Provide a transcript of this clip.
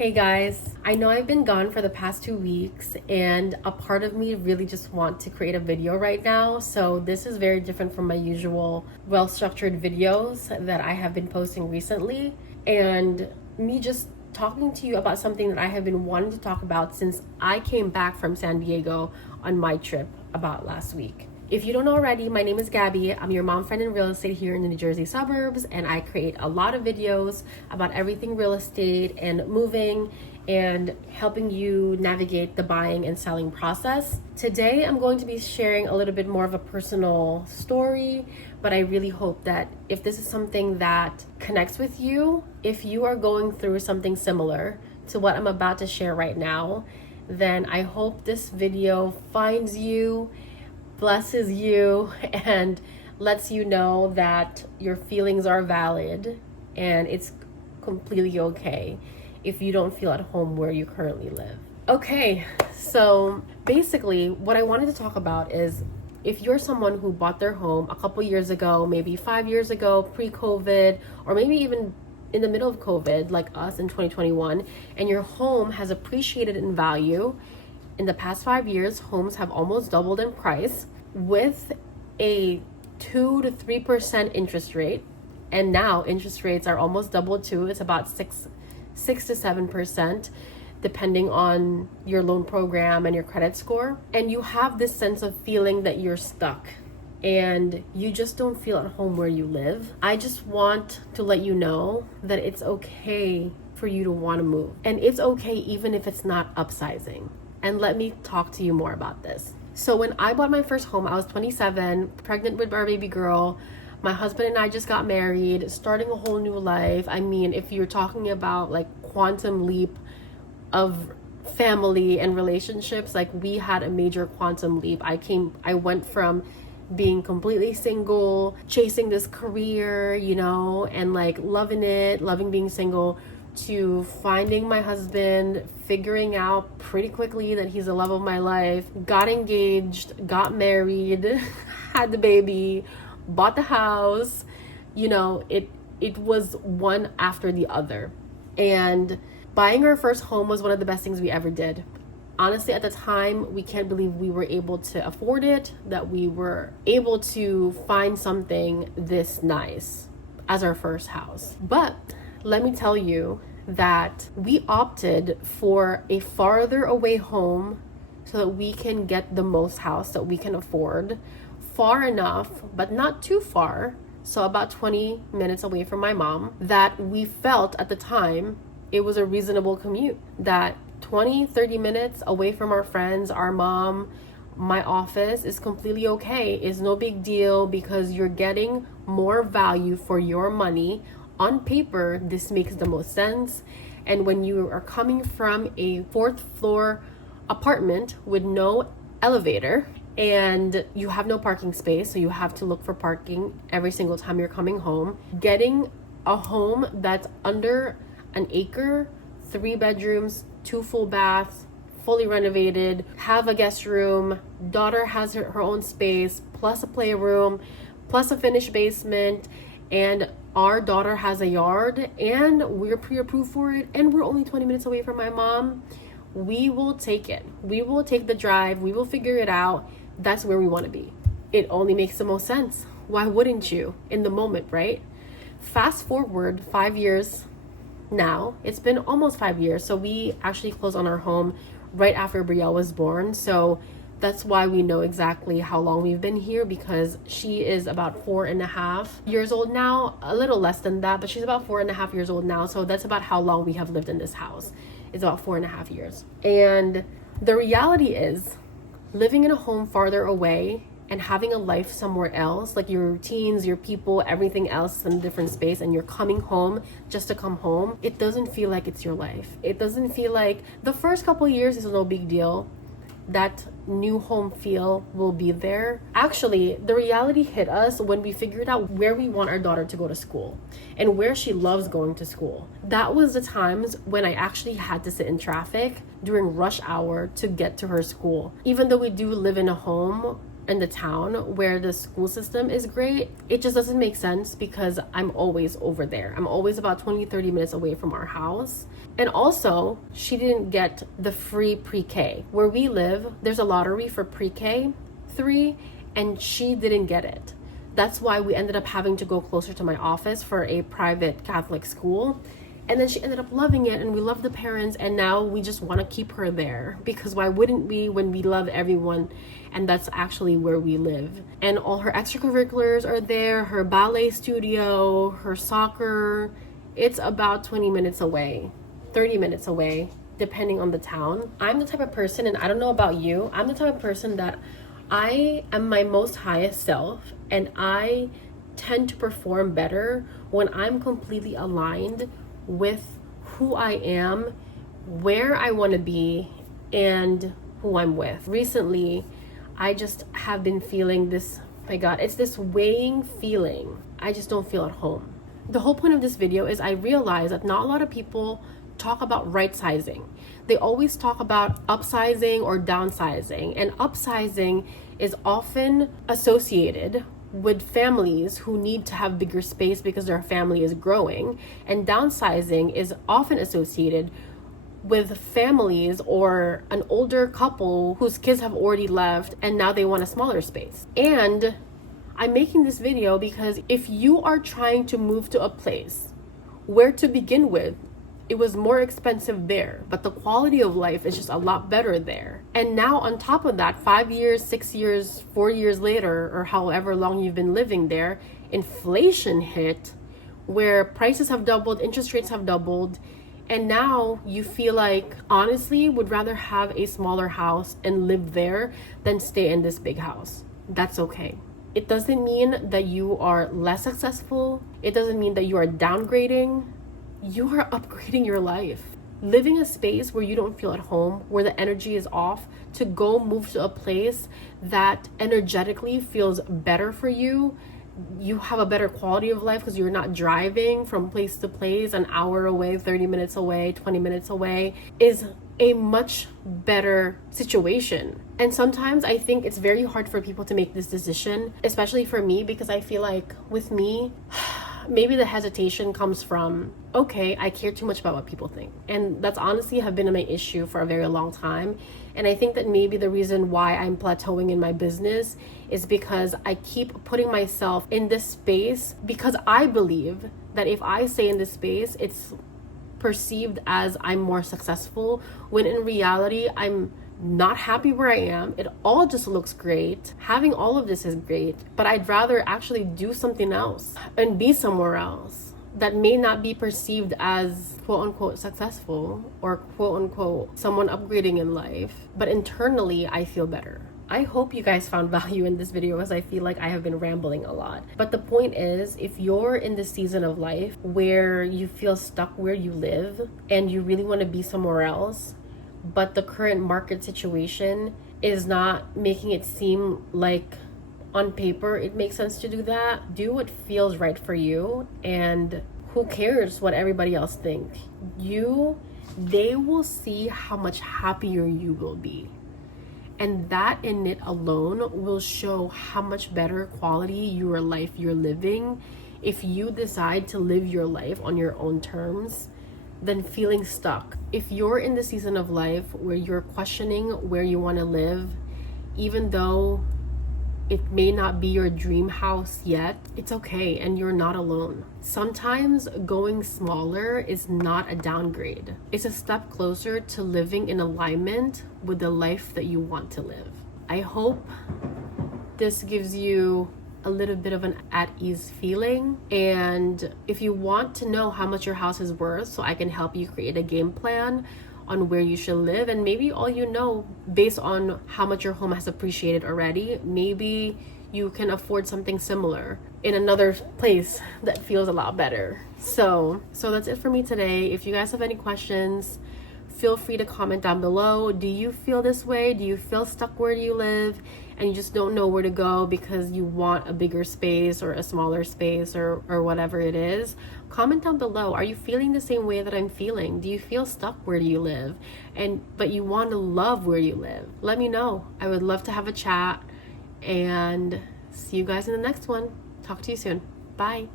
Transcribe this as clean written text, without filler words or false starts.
Hey guys, I know I've been gone for the past 2 weeks and a part of me really just want to create a video right now. So this is very different from my usual well-structured videos that I have been posting recently, and me just talking to you about something that I have been wanting to talk about since I came back from San Diego on my trip about last week. If you don't know already, my name is Gabby. I'm your mom friend in real estate here in the New Jersey suburbs, and I create a lot of videos about everything real estate and moving and helping you navigate the buying and selling process. Today, I'm going to be sharing a little bit more of a personal story, but I really hope that if this is something that connects with you, if you are going through something similar to what I'm about to share right now, then I hope this video finds you, blesses you, and lets you know that your feelings are valid and it's completely okay if you don't feel at home where you currently live. Okay, so basically what I wanted to talk about is if you're someone who bought their home a couple years ago, maybe 5 years ago, pre-COVID, or maybe even in the middle of COVID, like us in 2021, and your home has appreciated in value. In the past 5 years, homes have almost doubled in price with a 2 to 3% interest rate. And now interest rates are almost doubled too. It's about 6 to 7%, depending on your loan program and your credit score. And you have this sense of feeling that you're stuck and you just don't feel at home where you live. I just want to let you know that it's okay for you to want to move. And it's okay even if it's not upsizing. And let me talk to you more about this. So when I bought my first home, I was 27, pregnant with our baby girl. My husband and I just got married, starting a whole new life. I mean, if you're talking about like quantum leap of family and relationships, like we had a major quantum leap. I went from being completely single, chasing this career, and like loving it, loving being single, to finding my husband, figuring out pretty quickly that he's the love of my life, got engaged, got married, had the baby, bought the house. It was one after the other. And buying our first home was one of the best things we ever did. Honestly, at the time, we can't believe we were able to afford it, that we were able to find something this nice as our first house. But let me tell you that we opted for a farther away home so that we can get the most house that we can afford, far enough, but not too far, so about 20 minutes away from my mom, that we felt at the time it was a reasonable commute, that 20-30 minutes away from our friends, our mom, my office is completely okay. It's no big deal because you're getting more value for your money. On paper, this makes the most sense. And when you are coming from a 4th floor apartment with no elevator and you have no parking space, so you have to look for parking every single time you're coming home, getting a home that's under an acre, 3 bedrooms, 2 full baths, fully renovated, have a guest room, daughter has her own space, plus a playroom, plus a finished basement, and our daughter has a yard, and we're pre-approved for it, and we're only 20 minutes away from my mom. We will take it. We will take the drive. We will figure it out. That's where we want to be. It only makes the most sense. Why wouldn't you in the moment, right? Fast forward 5 years now. It's been almost 5 years. So we actually closed on our home right after Brielle was born. So that's why we know exactly how long we've been here, because she is about 4.5 years old now, a little less than that, but she's about 4.5 years old now. So that's about how long we have lived in this house. It's about 4.5 years. And the reality is, living in a home farther away and having a life somewhere else, like your routines, your people, everything else in a different space, and you're coming home just to come home, it doesn't feel like it's your life. It doesn't feel like the first couple of years is no big deal. That new home feel will be there. Actually, the reality hit us when we figured out where we want our daughter to go to school and where she loves going to school. That was the times when I actually had to sit in traffic during rush hour to get to her school. Even though we do live in a home in the town where the school system is great, it just doesn't make sense because I'm always over there. I'm always about 20-30 minutes away from our house. And also, she didn't get the free pre-K. Where we live, there's a lottery for pre-K 3, and she didn't get it. That's why we ended up having to go closer to my office for a private Catholic school. And then she ended up loving it, and we love the parents, and now we just want to keep her there, because why wouldn't we when we love everyone and that's actually where we live. And all her extracurriculars are there, her ballet studio, her soccer. It's about 20 minutes away, 30 minutes away, depending on the town. I'm the type of person, and I don't know about you, I'm the type of person that I am my most highest self, and I tend to perform better when I'm completely aligned with who I am, where I want to be, and who I'm with. Recently, I just have been feeling this, my God, it's this weighing feeling. I just don't feel at home. The whole point of this video is I realize that not a lot of people talk about right sizing. They always talk about upsizing or downsizing, and upsizing is often associated with families who need to have bigger space because their family is growing, and downsizing is often associated with families or an older couple whose kids have already left and now they want a smaller space. And I'm making this video because if you are trying to move to a place where, to begin with, it was more expensive there, but the quality of life is just a lot better there. And now on top of that, 5 years, 6 years, 4 years later, or however long you've been living there, inflation hit, where prices have doubled, interest rates have doubled, and now you feel like, honestly, would rather have a smaller house and live there than stay in this big house. That's okay. It doesn't mean that you are less successful. It doesn't mean that you are downgrading. You are upgrading your life. Living a space where you don't feel at home, where the energy is off, to go move to a place that energetically feels better for you. You have a better quality of life because you're not driving from place to place, an hour away, 30 minutes away, 20 minutes away, is a much better situation. And sometimes I think it's very hard for people to make this decision, especially for me, because I feel like with me, maybe the hesitation comes from, okay, I care too much about what people think. And that's honestly have been my issue for a very long time. And I think that maybe the reason why I'm plateauing in my business is because I keep putting myself in this space because I believe that if I stay in this space, it's perceived as I'm more successful, when in reality, I'm not happy where I am. It all just looks great. Having all of this is great, but I'd rather actually do something else and be somewhere else that may not be perceived as quote unquote successful or quote unquote someone upgrading in life, but internally I feel better. I hope you guys found value in this video, as I feel like I have been rambling a lot. But the point is, if you're in this season of life where you feel stuck where you live and you really want to be somewhere else, but the current market situation is not making it seem like on paper it makes sense to do that, do what feels right for you, and who cares what everybody else thinks. They will see how much happier you will be. And that in it alone will show how much better quality your life you're living if you decide to live your life on your own terms than feeling stuck. If you're in the season of life where you're questioning where you want to live, even though it may not be your dream house yet, it's okay, and you're not alone. Sometimes going smaller is not a downgrade. It's a step closer to living in alignment with the life that you want to live. I hope this gives you a little bit of an at-ease feeling. And if you want to know how much your house is worth, so I can help you create a game plan on where you should live, and maybe all you know based on how much your home has appreciated already, maybe you can afford something similar in another place that feels a lot better. So that's it for me today. If you guys have any questions, feel free to comment down below. Do you feel this way? Do you feel stuck where you live and you just don't know where to go because you want a bigger space or a smaller space or whatever it is? Comment down below. Are you feeling the same way that I'm feeling? Do you feel stuck where you live but you want to love where you live? Let me know. I would love to have a chat and see you guys in the next one. Talk to you soon. Bye.